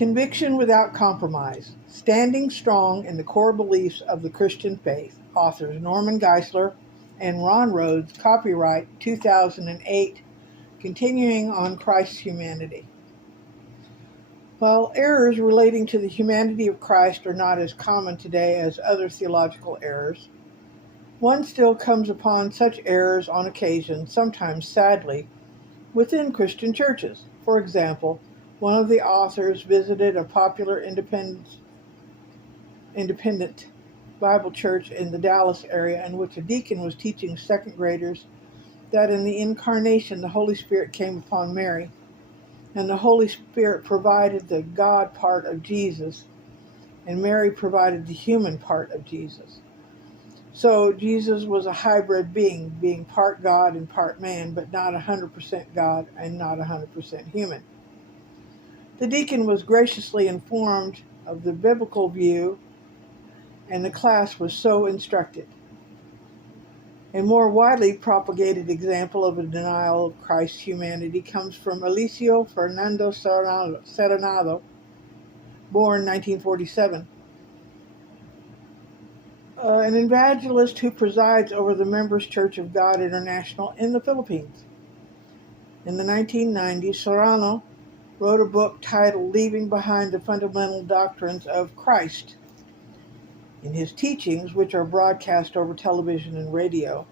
Conviction without compromise. Standing strong in the core beliefs of the Christian faith. Authors Norman Geisler and Ron Rhodes. Copyright 2008. Continuing on Christ's humanity. While errors relating to the humanity of Christ are not as common today as other theological errors, one still comes upon such errors on occasion, sometimes sadly, within Christian churches. For example, one of the authors visited a popular independent Bible church in the Dallas area in which a deacon was teaching second graders that in the incarnation the Holy Spirit came upon Mary, and the Holy Spirit provided the God part of Jesus, and Mary provided the human part of Jesus. So Jesus was a hybrid being part God and part man, but not 100% God and not 100% human. The deacon was graciously informed of the biblical view, and the class was so instructed. A more widely propagated example of a denial of Christ's humanity comes from Eliseo Fernando Serenado, born 1947. An evangelist who presides over the Members Church of God International in the Philippines. In the 1990s, Serrano wrote a book titled Leaving Behind the Fundamental Doctrines of Christ. In his teachings, which are broadcast over television and radio,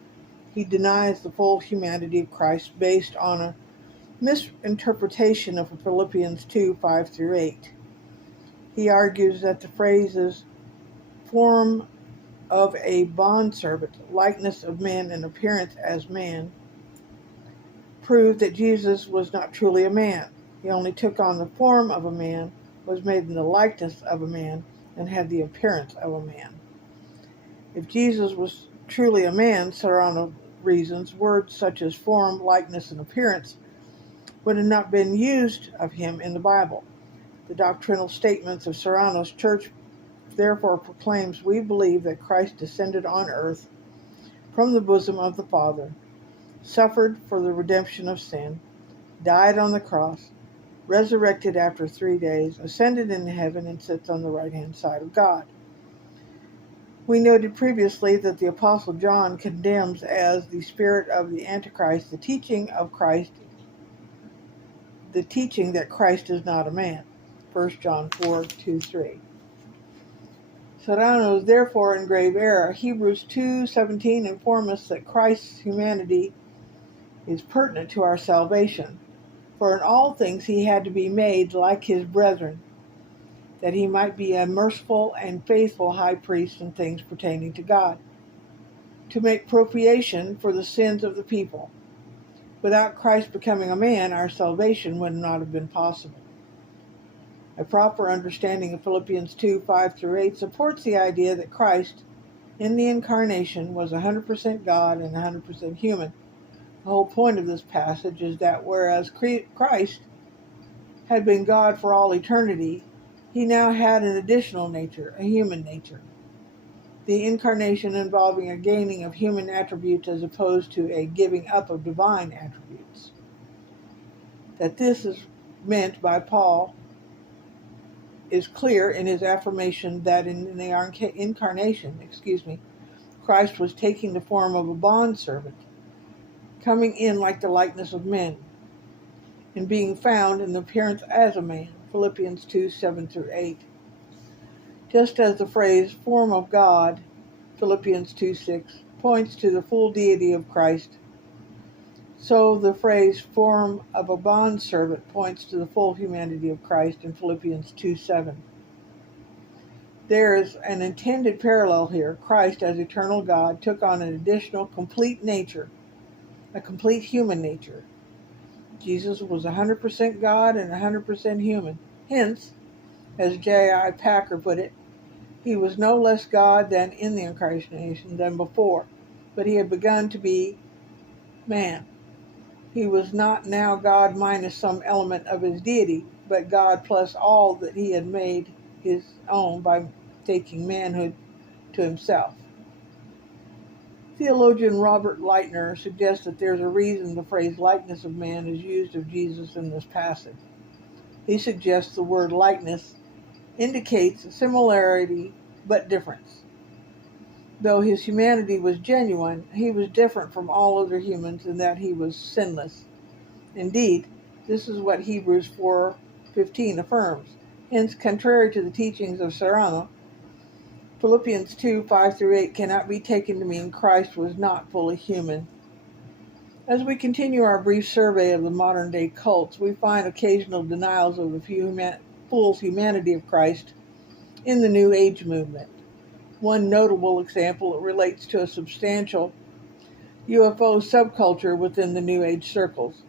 he denies the full humanity of Christ based on a misinterpretation of Philippians 2:5-8. He argues that the phrases form of a bondservant, likeness of man, and appearance as man prove that Jesus was not truly a man. He only took on the form of a man, was made in the likeness of a man, and had the appearance of a man. If Jesus was truly a man, Serrano reasons, words such as form, likeness, and appearance would have not been used of him in the Bible. The doctrinal statements of Serrano's church therefore proclaims, we believe that Christ descended on earth from the bosom of the Father, suffered for the redemption of sin, died on the cross, resurrected after 3 days, ascended into heaven, and sits on the right-hand side of God. We noted previously that the Apostle John condemns as the spirit of the Antichrist the teaching that Christ is not a man. 1 John 4:2-3. Serrano is therefore in grave error. Hebrews 2:17 informs us that Christ's humanity is pertinent to our salvation. For in all things he had to be made like his brethren, that he might be a merciful and faithful high priest in things pertaining to God, to make propitiation for the sins of the people. Without Christ becoming a man, our salvation would not have been possible. A proper understanding of Philippians 2:5-8 supports the idea that Christ, in the incarnation, was 100% God and 100% human. The whole point of this passage is that whereas Christ had been God for all eternity, he now had an additional nature, a human nature. The incarnation involving a gaining of human attributes as opposed to a giving up of divine attributes. That this is meant by Paul is clear in his affirmation that in the incarnation, Christ was taking the form of a bondservant, coming in like the likeness of men, and being found in the appearance as a man, Philippians 2:7-8. Just as the phrase form of God, Philippians 2:6, points to the full deity of Christ, so the phrase form of a bondservant points to the full humanity of Christ in Philippians 2:7. There is an intended parallel here. Christ, as eternal God, took on an additional complete nature, a complete human nature. Jesus was 100% God and 100% human. Hence, as J.I. Packer put it, he was no less God than in the incarnation than before, but he had begun to be man. He was not now God minus some element of his deity, but God plus all that he had made his own by taking manhood to himself. Theologian Robert Lightner suggests that there's a reason the phrase likeness of man is used of Jesus in this passage. he suggests the word likeness indicates similarity but difference. Though his humanity was genuine, he was different from all other humans in that he was sinless. Indeed, this is what Hebrews 4:15 affirms. Hence, contrary to the teachings of Serrano, Philippians 2:5-8 cannot be taken to mean Christ was not fully human. As we continue our brief survey of the modern-day cults, we find occasional denials of the full humanity of Christ in the New Age movement. One notable example relates to a substantial UFO subculture within the New Age circles.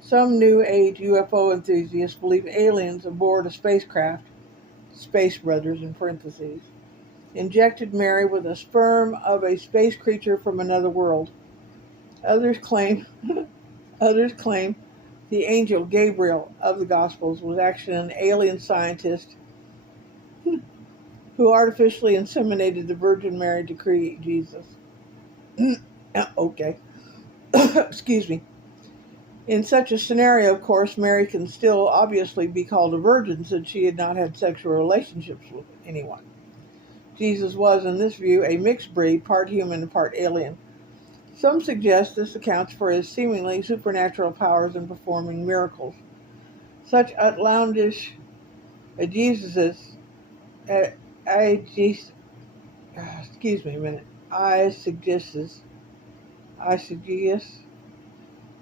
Some New Age UFO enthusiasts believe aliens aboard a spacecraft, Space Brothers in parentheses, injected Mary with a sperm of a space creature from another world. Others claim the angel Gabriel of the Gospels was actually an alien scientist who artificially inseminated the Virgin Mary to create Jesus. Okay. Excuse me. In such a scenario, of course, Mary can still obviously be called a virgin since she had not had sexual relationships with anyone. Jesus was, in this view, a mixed breed, part human and part alien. Some suggest this accounts for his seemingly supernatural powers in performing miracles. Such outlandish Jesuses,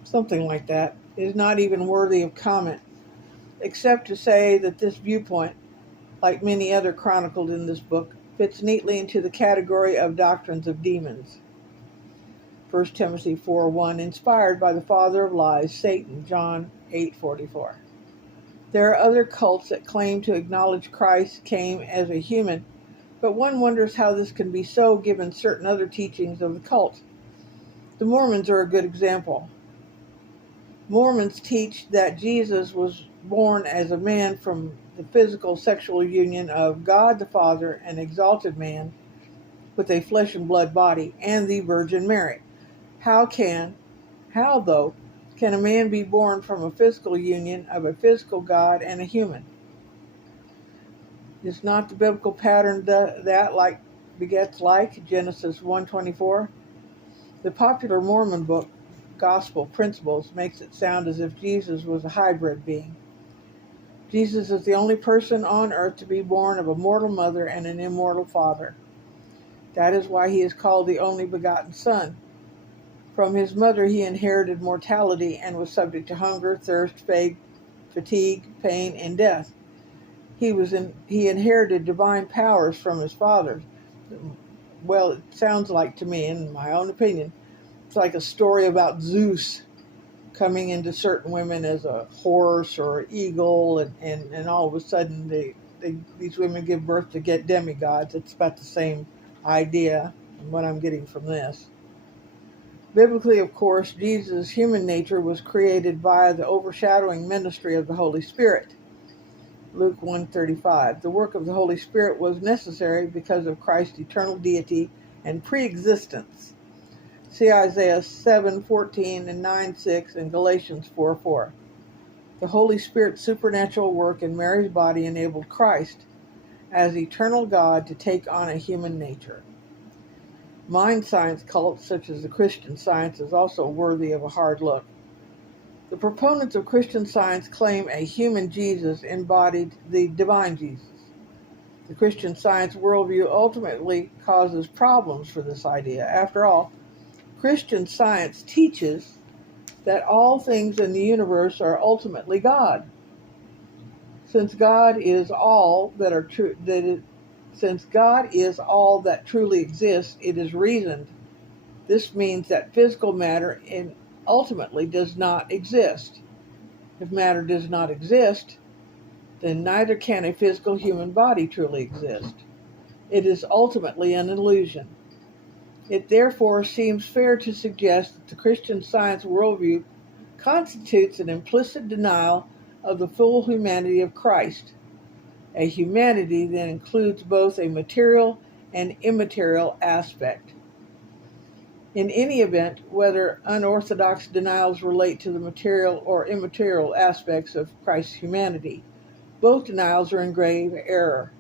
something like that, is not even worthy of comment, except to say that this viewpoint, like many other chronicled in this book, fits neatly into the category of doctrines of demons. 1 Timothy 4:1, inspired by the father of lies, Satan, John 8:44. There are other cults that claim to acknowledge Christ came as a human, but one wonders how this can be so given certain other teachings of the cult. The Mormons are a good example. Mormons teach that Jesus was born as a man from the physical sexual union of God the Father, an exalted man with a flesh and blood body, and the Virgin Mary. How, though, can a man be born from a physical union of a physical God and a human? Is not the biblical pattern that like begets like, Genesis 1:24? The popular Mormon book, Gospel Principles, makes it sound as if Jesus was a hybrid being. Jesus is the only person on earth to be born of a mortal mother and an immortal father. That is why he is called the only begotten Son. From his mother he inherited mortality and was subject to hunger, thirst, fatigue, pain, and death. He inherited divine powers from his father. Well, it sounds like to me, in my own opinion, it's like a story about Zeus coming into certain women as a horse or eagle, and all of a sudden these women give birth to get demigods. It's about the same idea, what I'm getting from this. Biblically, of course, Jesus' human nature was created via the overshadowing ministry of the Holy Spirit. Luke 1:35. The work of the Holy Spirit was necessary because of Christ's eternal deity and pre-existence. See Isaiah 7:14 and 9:6 and Galatians 4:4. The Holy Spirit's supernatural work in Mary's body enabled Christ, as eternal God, to take on a human nature. Mind science cults, such as the Christian Science, is also worthy of a hard look. The proponents of Christian Science claim a human Jesus embodied the divine Jesus. The Christian Science worldview ultimately causes problems for this idea. After all, Christian Science teaches that all things in the universe are ultimately God. Since God is all that truly exists, it is reasoned. This means that physical matter ultimately does not exist. If matter does not exist, then neither can a physical human body truly exist. It is ultimately an illusion. It therefore seems fair to suggest that the Christian Science worldview constitutes an implicit denial of the full humanity of Christ, a humanity that includes both a material and immaterial aspect. In any event, whether unorthodox denials relate to the material or immaterial aspects of Christ's humanity, both denials are in grave error,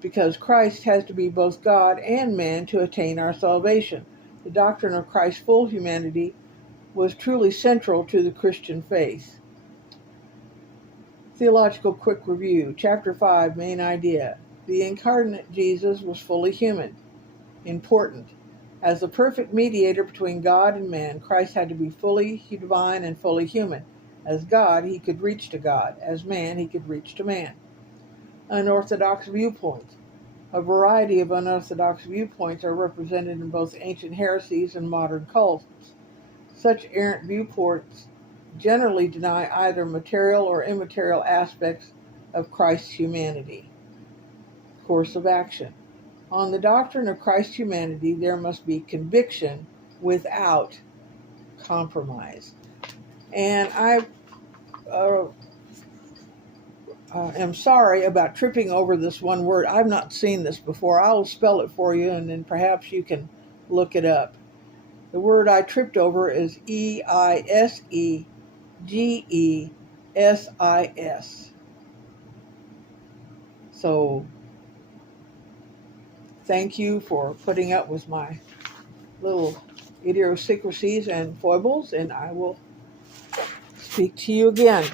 because Christ has to be both God and man to attain our salvation. The doctrine of Christ's full humanity was truly central to the Christian faith. Theological quick review. Chapter 5, main idea. The incarnate Jesus was fully human. Important. As the perfect mediator between God and man, Christ had to be fully divine and fully human. As God, he could reach to God. As man, he could reach to man. Unorthodox viewpoints. A variety of unorthodox viewpoints are represented in both ancient heresies and modern cults. Such errant viewpoints generally deny either material or immaterial aspects of Christ's humanity. Course of action. On the doctrine of Christ's humanity, there must be conviction without compromise. And I am sorry about tripping over this one word. I've not seen this before. I will spell it for you, and then perhaps you can look it up. The word I tripped over is EISEGESIS. So, thank you for putting up with my little idiosyncrasies and foibles, and I will speak to you again.